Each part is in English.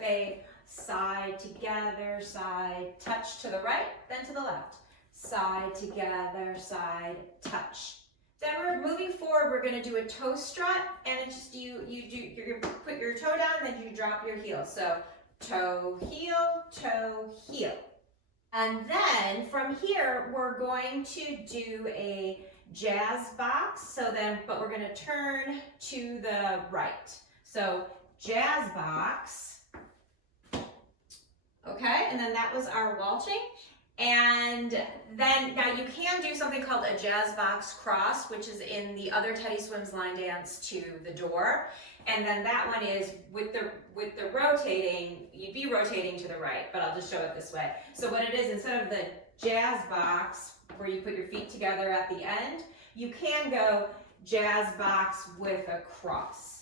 with a side together, side, touch to the right, then to the left. Side together, side, touch. Then we're moving forward, we're gonna do a toe strut, and it's just you're gonna put your toe down, then you drop your heel. So toe, heel. And then from here, we're going to do a jazz box. But we're gonna turn to the right. So jazz box, okay? And then that was our waltzing. And then, now you can do something called a jazz box cross, which is in the other Teddy Swims line dance to the door. And then that one is with the rotating, you'd be rotating to the right, but I'll just show it this way. So what it is, instead of the jazz box where you put your feet together at the end, you can go jazz box with a cross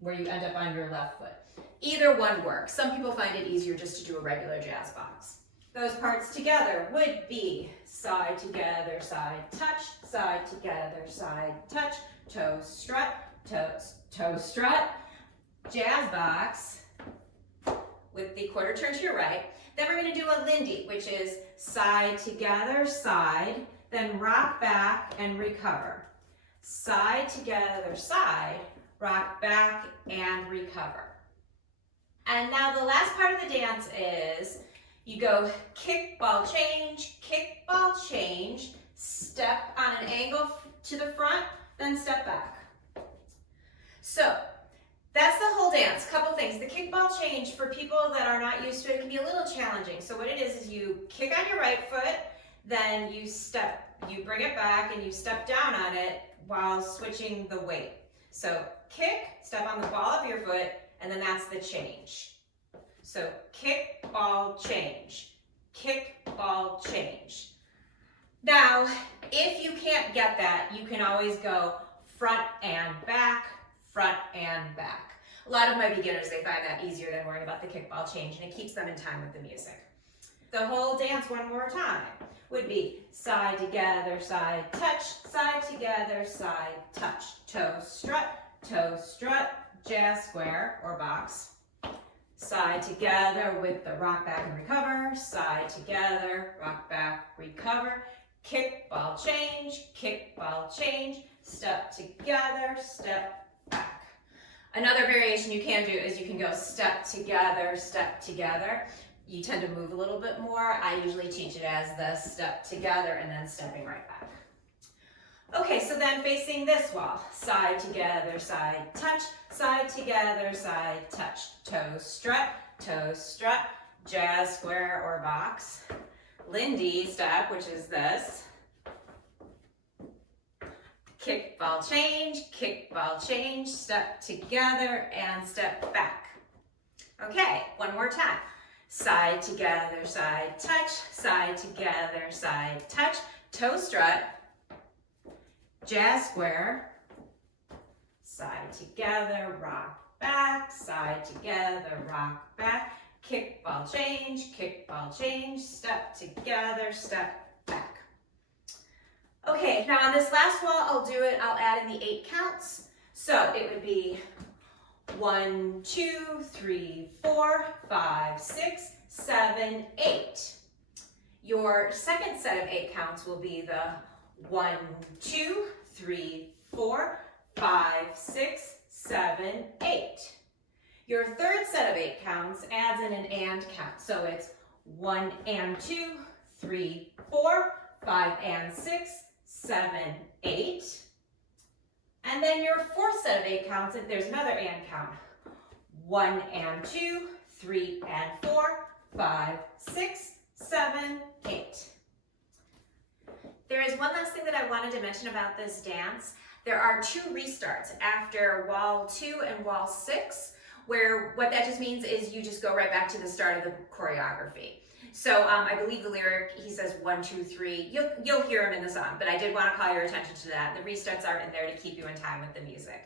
where you end up on your left foot. Either one works. Some people find it easier just to do a regular jazz box. Those parts together would be side together, side touch, side together, side touch, toe strut, toe strut, jazz box with the quarter turn to your right. Then we're going to do a Lindy, which is side together, side, then rock back and recover. Side together, side, rock back and recover. And now the last part of the dance is you go kick, ball, change, step on an angle to the front, then step back. So that's the whole dance. Couple things. The kickball change, for people that are not used to it, can be a little challenging. So what it is you kick on your right foot, then you bring it back and you step down on it while switching the weight. So kick, step on the ball of your foot, and then that's the change. So kick, ball, change. Kick, ball, change. Now, if you can't get that, you can always go front and back, front and back. A lot of my beginners, they find that easier than worrying about the kickball change, and it keeps them in time with the music. The whole dance one more time would be side together, side touch, side together, side touch. Toe strut, jazz square or box. Side together with the rock back and recover, side together, rock back, recover. Kick, ball, change, step together, step back. Another variation you can do is you can go step together, You tend to move a little bit more. I usually teach it as the step together and then stepping right back. Okay, so then facing this wall, side together, side touch, side together, side touch. Toe strut, jazz square or box. Lindy step, which is this. Kick, ball, change, step together and step back. Okay, one more time. Side together, side touch, side together, side touch, toe strut, jazz square, side together, rock back, side together, rock back, kick, ball, change, step together, step back. Okay, now on this last wall, I'll add in the 8 counts. So it would be 1, 2, 3, 4, 5, 6, 7, 8. Your second set of 8 counts will be the 1, 2, 3, 4, 5, 6, 7, 8. Your third set of 8 counts adds in an and count. So it's 1 and 2, 3, 4, 5 and 6, 7, 8. And then your fourth set of 8 counts, there's another and count. 1 and 2, 3 and 4, 5, 6, 7, 8. There is one last thing that I wanted to mention about this dance. There are 2 restarts after wall 2 and wall 6, where what that just means is you just go right back to the start of the choreography. So I believe the lyric, he says 1, 2, 3. You'll hear him in the song, but I did want to call your attention to that. The restarts are in there to keep you in time with the music.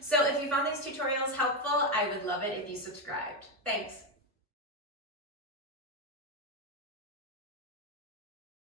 So if you found these tutorials helpful, I would love it if you subscribed. Thanks.